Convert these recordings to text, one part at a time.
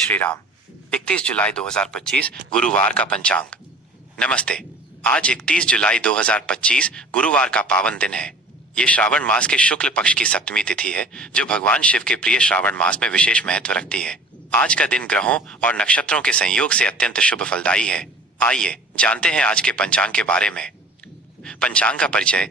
श्री राम। 31 जुलाई 2025 गुरुवार का पंचांग। नमस्ते। आज 31 जुलाई 2025 गुरुवार का पावन दिन है। ये श्रावण मास के शुक्ल पक्ष की सप्तमी तिथि है, जो भगवान शिव के प्रिय श्रावण मास में विशेष महत्व रखती है। आज का दिन ग्रहों और नक्षत्रों के संयोग से अत्यंत शुभ फलदायी है। आइए जानते हैं आज के पंचांग के बारे में। पंचांग का परिचय।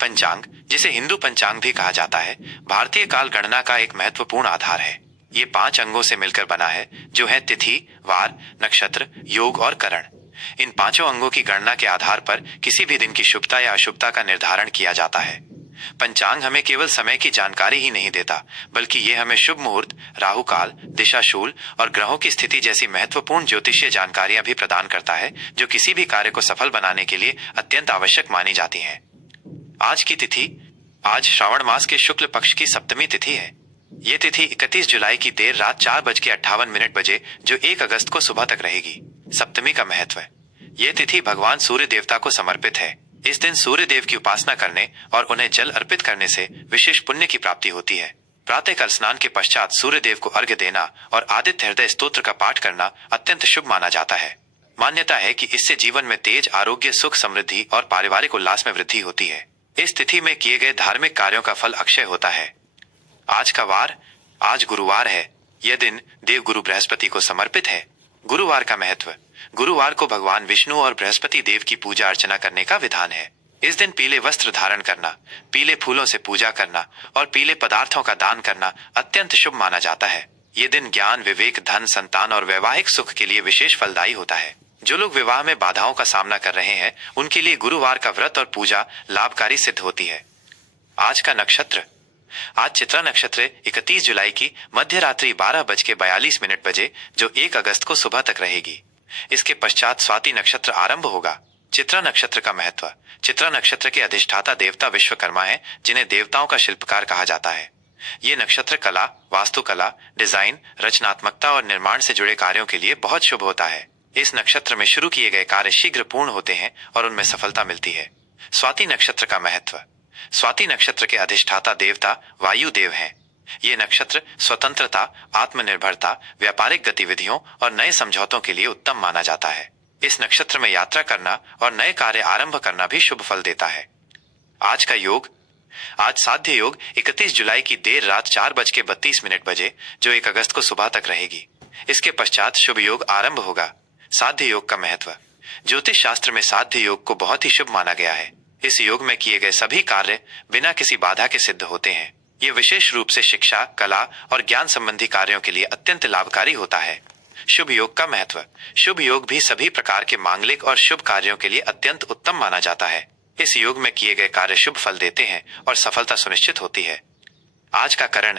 पंचांग, जिसे हिंदू पंचांग भी कहा जाता है, भारतीय काल गणना का एक महत्वपूर्ण आधार है। ये 5 अंगों से मिलकर बना है, जो है तिथि, वार, नक्षत्र, योग और करण। इन 5 अंगों की गणना के आधार पर किसी भी दिन की शुभता या अशुभता का निर्धारण किया जाता है। पंचांग हमें केवल समय की जानकारी ही नहीं देता, बल्कि ये हमें शुभ मुहूर्त, राहु काल, दिशाशूल और ग्रहों की स्थिति जैसी महत्वपूर्ण ज्योतिषीय जानकारियां भी प्रदान करता है, जो किसी भी कार्य को सफल बनाने के लिए अत्यंत आवश्यक मानी जाती हैं। आज की तिथि। आज श्रावण मास के शुक्ल पक्ष की सप्तमी तिथि है। ये तिथि 31 जुलाई की देर रात 4:58 बजे, जो 1 अगस्त को सुबह तक रहेगी। सप्तमी का महत्व। ये तिथि भगवान सूर्य देवता को समर्पित है। इस दिन सूर्य देव की उपासना करने और उन्हें जल अर्पित करने से विशेष पुण्य की प्राप्ति होती है। प्रातःकाल स्नान के पश्चात सूर्य देव को अर्घ्य देना और आदित्य हृदय स्तोत्र का पाठ करना अत्यंत शुभ माना जाता है। मान्यता है कि इससे जीवन में तेज, आरोग्य, सुख, समृद्धि और पारिवारिक उल्लास में वृद्धि होती है। इस तिथि में किए गए धार्मिक कार्यों का फल अक्षय होता है। आज का वार। आज गुरुवार है। यह दिन देव गुरु बृहस्पति को समर्पित है। गुरुवार का महत्व। गुरुवार को भगवान विष्णु और बृहस्पति देव की पूजा अर्चना करने का विधान है। इस दिन पीले वस्त्र धारण करना, पीले फूलों से पूजा करना और पीले पदार्थों का दान करना अत्यंत शुभ माना जाता है। ये दिन ज्ञान, विवेक, धन, संतान और वैवाहिक सुख के लिए विशेष फलदायी होता है। जो लोग विवाह में बाधाओं का सामना कर रहे हैं, उनके लिए गुरुवार का व्रत और पूजा लाभकारी सिद्ध होती है। आज का नक्षत्र। आज चित्रा नक्षत्र 31 जुलाई की मध्य रात्रि 12:42 बजे, जो 1 अगस्त को सुबह तक रहेगी। इसके पश्चात स्वाति नक्षत्र आरंभ होगा। चित्रा नक्षत्र का महत्व। चित्रा नक्षत्र के अधिष्ठाता देवता विश्वकर्मा हैं, जिन्हें देवताओं का शिल्पकार कहा जाता है। ये नक्षत्र कला, वास्तुकला, डिजाइन, रचनात्मकता और निर्माण से जुड़े कार्यों के लिए बहुत शुभ होता है। इस नक्षत्र में शुरू किए गए कार्य शीघ्र पूर्ण होते हैं और उनमें सफलता मिलती है। स्वाति नक्षत्र का महत्व। स्वाति नक्षत्र के अधिष्ठाता देवता वायु देव हैं। ये नक्षत्र स्वतंत्रता, आत्मनिर्भरता, व्यापारिक गतिविधियों और नए समझौतों के लिए उत्तम माना जाता है। इस नक्षत्र में यात्रा करना और नए कार्य आरंभ करना भी शुभ फल देता है। आज का योग। आज साध्य योग 31 जुलाई की देर रात 4:32 बजे, जो 1 अगस्त को सुबह तक रहेगी। इसके पश्चात शुभ योग आरंभ होगा। साध्य योग का महत्व। ज्योतिष शास्त्र में साध्य योग को बहुत ही शुभ माना गया है। इस योग में किए गए सभी कार्य बिना किसी बाधा के सिद्ध होते हैं। ये विशेष रूप से शिक्षा, कला और ज्ञान संबंधी कार्यों के लिए अत्यंत लाभकारी होता है। शुभ योग का महत्व। शुभ योग भी सभी प्रकार के मांगलिक और शुभ कार्यों के लिए अत्यंत उत्तम माना जाता है। इस योग में किए गए कार्य शुभ फल देते हैं और सफलता सुनिश्चित होती है। आज का करण।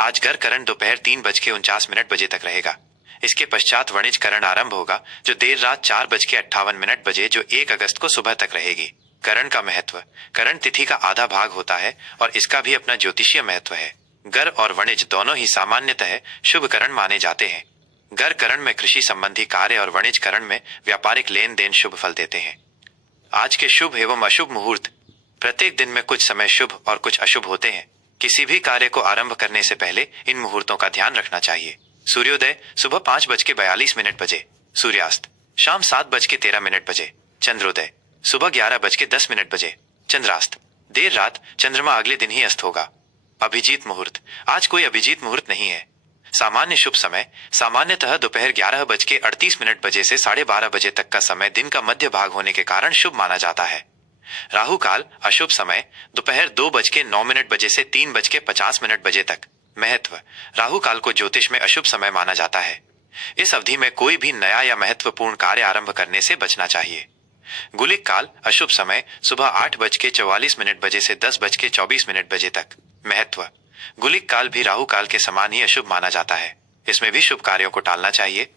आज गर करण दोपहर 3:49 बजे तक रहेगा। इसके पश्चात वणिज करण आरंभ होगा, जो देर रात 4:58 बजे, जो 1 अगस्त को सुबह तक रहेगी। करण का महत्व। करण तिथि का आधा भाग होता है और इसका भी अपना ज्योतिषीय महत्व है। गर और वणिज दोनों ही सामान्यतः शुभ करण माने जाते हैं। गर करण में कृषि संबंधी कार्य और वणिज करण में व्यापारिक लेन देन शुभ फल देते हैं। आज के शुभ एवं अशुभ मुहूर्त। प्रत्येक दिन में कुछ समय शुभ और कुछ अशुभ होते हैं। किसी भी कार्य को आरंभ करने से पहले इन मुहूर्तों का ध्यान रखना चाहिए। सूर्योदय सुबह 5:42 बजे। सूर्यास्त शाम 7:13 बजे। चंद्रोदय सुबह 11:10 बजे। चंद्रास्त देर रात। चंद्रमा अगले दिन ही अस्त होगा। अभिजीत मुहूर्त। आज कोई अभिजीत मुहूर्त नहीं है। सामान्य शुभ समय सामान्यतः दोपहर 11:38 बजे से 12:30 बजे तक का समय दिन का मध्य भाग होने के कारण शुभ माना जाता है। राहु काल अशुभ समय दोपहर 2:09 बजे से 3:50 बजे तक। महत्व। राहु काल को ज्योतिष में अशुभ समय माना जाता है। इस अवधि में कोई भी नया या महत्वपूर्ण कार्य आरंभ करने से बचना चाहिए। गुलिक काल अशुभ समय सुबह 8:44 बजे से 10:24 बजे तक। महत्व। गुलिक काल भी राहु काल के समान ही अशुभ माना जाता है। इसमें भी शुभ कार्यों को टालना चाहिए।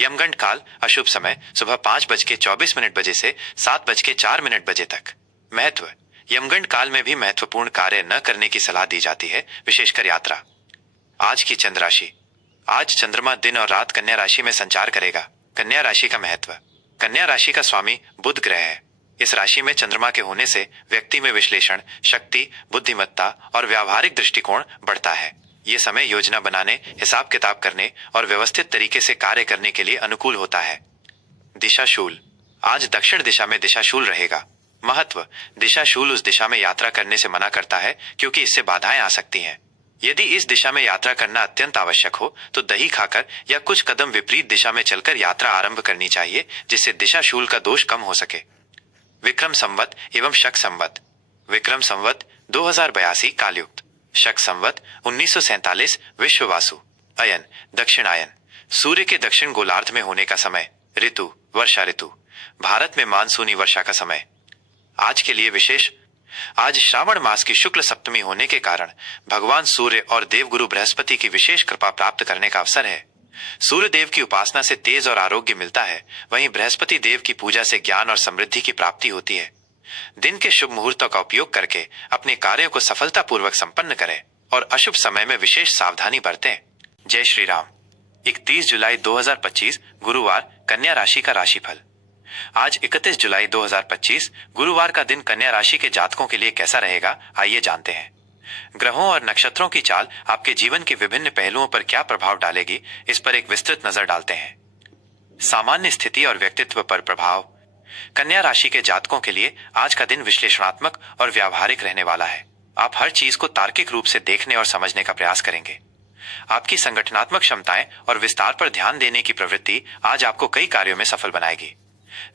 यमगंड काल अशुभ समय सुबह 5:24 बजे से 7:04 बजे तक। महत्व। यमगंड काल में भी महत्वपूर्ण कार्य न करने की सलाह दी जाती है, विशेषकर यात्रा। आज की चंद्र राशि। आज चंद्रमा दिन और रात कन्या राशि में संचार करेगा। कन्या राशि का महत्व। कन्या राशि का स्वामी बुध ग्रह है। इस राशि में चंद्रमा के होने से व्यक्ति में विश्लेषण शक्ति, बुद्धिमत्ता और व्यावहारिक दृष्टिकोण बढ़ता है। ये समय योजना बनाने, हिसाब किताब करने और व्यवस्थित तरीके से कार्य करने के लिए अनुकूल होता है। दिशाशूल। आज दक्षिण दिशा में दिशाशूल रहेगा। महत्व। दिशाशूल उस दिशा में यात्रा करने से मना करता है क्योंकि इससे बाधाएं आ सकती हैं। यदि इस दिशा में यात्रा करना अत्यंत आवश्यक हो तो दही खाकर या कुछ कदम विपरीत दिशा में चलकर यात्रा आरंभ करनी चाहिए, जिससे दिशाशूल का दोष कम हो सके। विक्रम संवत एवं शक संवत। विक्रम संवत 2082 कालयुक्त, शक संवत 1947 विश्ववासु। अयन दक्षिणायन, सूर्य के दक्षिण गोलार्ध में होने का समय। ऋतु वर्षा ऋतु, भारत में मानसूनी वर्षा का समय। आज के लिए विशेष। आज श्रावण मास की शुक्ल सप्तमी होने के कारण भगवान सूर्य और देवगुरु बृहस्पति की विशेष कृपा प्राप्त करने का अवसर है। सूर्य देव की उपासना से तेज और आरोग्य मिलता है, वहीं बृहस्पति देव की पूजा से ज्ञान और समृद्धि की प्राप्ति होती है। दिन के शुभ मुहूर्तों का उपयोग करके अपने कार्यों को सफलतापूर्वक संपन्न करें और अशुभ समय में विशेष सावधानी बरतें। जय श्री राम। 31 जुलाई 2025 गुरुवार, कन्या राशि का राशिफल। आज 31 जुलाई 2025 गुरुवार का दिन कन्या राशि के जातकों के लिए कैसा रहेगा, आइए जानते हैं। ग्रहों और नक्षत्रों की चाल आपके जीवन के विभिन्न पहलुओं पर क्या प्रभाव डालेगी, इस पर एक विस्तृत नजर डालते हैं। सामान्य स्थिति और व्यक्तित्व पर प्रभाव। कन्या राशि के जातकों के लिए आज का दिन विश्लेषणात्मक और व्यावहारिक रहने वाला है। आप हर चीज को तार्किक रूप से देखने और समझने का प्रयास करेंगे। आपकी संगठनात्मक क्षमताएं और विस्तार पर ध्यान देने की प्रवृत्ति आज आपको कई कार्यों में सफल बनाएगी।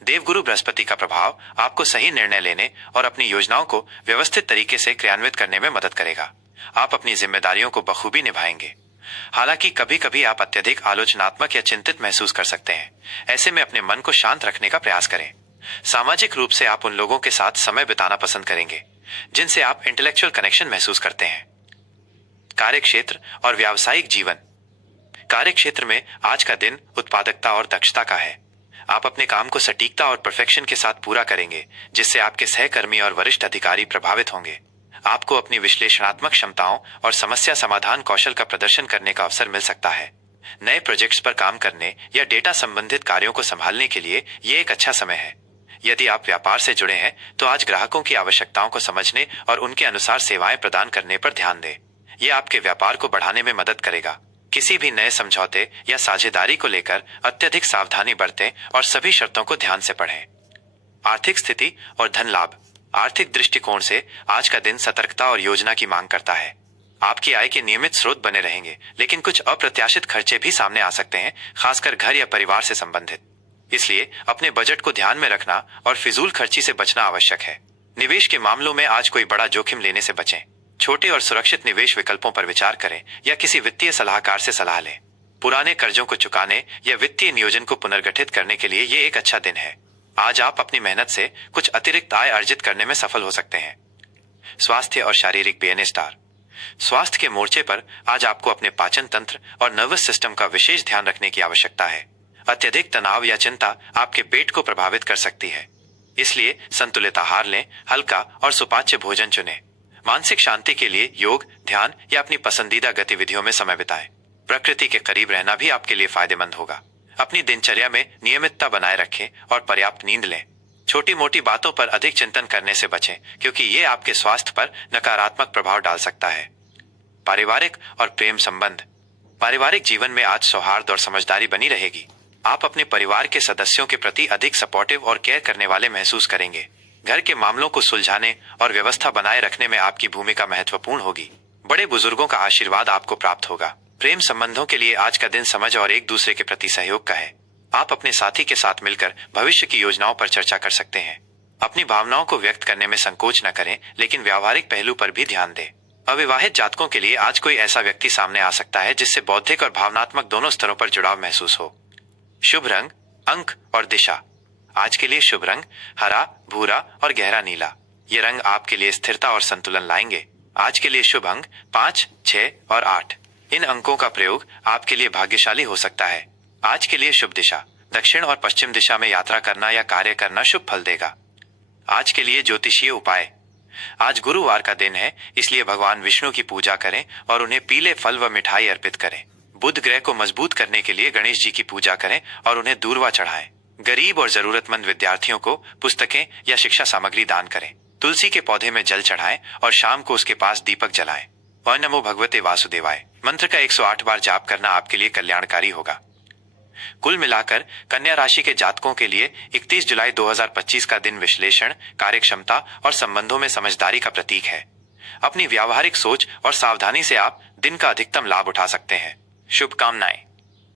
देवगुरु बृहस्पति का प्रभाव आपको सही निर्णय लेने और अपनी योजनाओं को व्यवस्थित तरीके से क्रियान्वित करने में मदद करेगा। आप अपनी जिम्मेदारियों को बखूबी निभाएंगे। हालांकि कभी कभी आप अत्यधिक आलोचनात्मक या चिंतित महसूस कर सकते हैं। ऐसे में अपने मन को शांत रखने का प्रयास करें। सामाजिक रूप से आप उन लोगों के साथ समय बिताना पसंद करेंगे जिनसे आप इंटेलेक्चुअल कनेक्शन महसूस करते हैं। कार्यक्षेत्र और व्यावसायिक जीवन। कार्यक्षेत्र में आज का दिन उत्पादकता और दक्षता का है। आप अपने काम को सटीकता और परफेक्शन के साथ पूरा करेंगे, जिससे आपके सहकर्मी और वरिष्ठ अधिकारी प्रभावित होंगे। आपको अपनी विश्लेषणात्मक क्षमताओं और समस्या समाधान कौशल का प्रदर्शन करने का अवसर मिल सकता है। नए प्रोजेक्ट्स पर काम करने या डेटा संबंधित कार्यों को संभालने के लिए ये एक अच्छा समय है। यदि आप व्यापार से जुड़े हैं तो आज ग्राहकों की आवश्यकताओं को समझने और उनके अनुसार सेवाएं प्रदान करने पर ध्यान दें। यह आपके व्यापार को बढ़ाने में मदद करेगा। किसी भी नए समझौते या साझेदारी को लेकर अत्यधिक सावधानी बरतें और सभी शर्तों को ध्यान से पढ़ें। आर्थिक स्थिति और धन लाभ। आर्थिक दृष्टिकोण से आज का दिन सतर्कता और योजना की मांग करता है। आपकी आय के नियमित स्रोत बने रहेंगे, लेकिन कुछ अप्रत्याशित खर्चे भी सामने आ सकते हैं, खासकर घर या परिवार से संबंधित। इसलिए अपने बजट को ध्यान में रखना और फिजूल खर्ची से बचना आवश्यक है। निवेश के मामलों में आज कोई बड़ा जोखिम लेने से बचें। छोटे और सुरक्षित निवेश विकल्पों पर विचार करें या किसी वित्तीय सलाहकार से सलाह लें। पुराने कर्जों को चुकाने या वित्तीय नियोजन को पुनर्गठित करने के लिए ये एक अच्छा दिन है। आज आप अपनी मेहनत से कुछ अतिरिक्त आय अर्जित करने में सफल हो सकते हैं। स्वास्थ्य और शारीरिक बेनेस्टार। स्वास्थ्य के मोर्चे पर आज आपको अपने पाचन तंत्र और नर्वस सिस्टम का विशेष ध्यान रखने की आवश्यकता है। अत्यधिक तनाव या चिंता आपके पेट को प्रभावित कर सकती है, इसलिए संतुलित आहार लें, हल्का और सुपाच्य भोजन चुनें। मानसिक शांति के लिए योग, ध्यान या अपनी पसंदीदा गतिविधियों में समय बिताएं। प्रकृति के करीब रहना भी आपके लिए फायदेमंद होगा। अपनी दिनचर्या में नियमितता बनाए रखें और पर्याप्त नींद लें। छोटी मोटी बातों पर अधिक चिंतन करने से बचें, क्योंकि ये आपके स्वास्थ्य पर नकारात्मक प्रभाव डाल सकता है। पारिवारिक और प्रेम संबंध। पारिवारिक जीवन में आज सौहार्द और समझदारी बनी रहेगी। आप अपने परिवार के सदस्यों के प्रति अधिक सपोर्टिव और केयर करने वाले महसूस करेंगे। घर के मामलों को सुलझाने और व्यवस्था बनाए रखने में आपकी भूमिका महत्वपूर्ण होगी। बड़े बुजुर्गों का आशीर्वाद आपको प्राप्त होगा। प्रेम संबंधों के लिए आज का दिन समझ और एक दूसरे के प्रति सहयोग का है। आप अपने साथी के साथ मिलकर भविष्य की योजनाओं पर चर्चा कर सकते हैं। अपनी भावनाओं को व्यक्त करने में संकोच न करें, लेकिन व्यावहारिक पहलू पर भी ध्यान दें। अविवाहित जातकों के लिए आज कोई ऐसा व्यक्ति सामने आ सकता है जिससे बौद्धिक और भावनात्मक दोनों स्तरों पर जुड़ाव महसूस हो। शुभ रंग, अंक और दिशा। आज के लिए शुभ रंग हरा, भूरा और गहरा नीला। ये रंग आपके लिए स्थिरता और संतुलन लाएंगे। आज के लिए शुभ अंक 5, 6 और 8। इन अंकों का प्रयोग आपके लिए भाग्यशाली हो सकता है। आज के लिए शुभ दिशा दक्षिण और पश्चिम दिशा में यात्रा करना या कार्य करना शुभ फल देगा। आज के लिए ज्योतिषीय उपाय। आज गुरुवार का दिन है, इसलिए भगवान विष्णु की पूजा करें और उन्हें पीले फल व मिठाई अर्पित करें। बुध ग्रह को मजबूत करने के लिए गणेश जी की पूजा करें और उन्हें दूर्वा चढ़ाएं। गरीब और जरूरतमंद विद्यार्थियों को पुस्तकें या शिक्षा सामग्री दान करें। तुलसी के पौधे में जल चढ़ाएं और शाम को उसके पास दीपक जलाएं। और नमो भगवते वासुदेवाय। मंत्र का 108 बार जाप करना आपके लिए कल्याणकारी होगा। कुल मिलाकर कन्या राशि के जातकों के लिए 31 जुलाई 2025 का दिन विश्लेषण, कार्यक्षमता और संबंधों में समझदारी का प्रतीक है। अपनी व्यावहारिक सोच और सावधानी से आप दिन का अधिकतम लाभ उठा सकते हैं। शुभकामनाएं।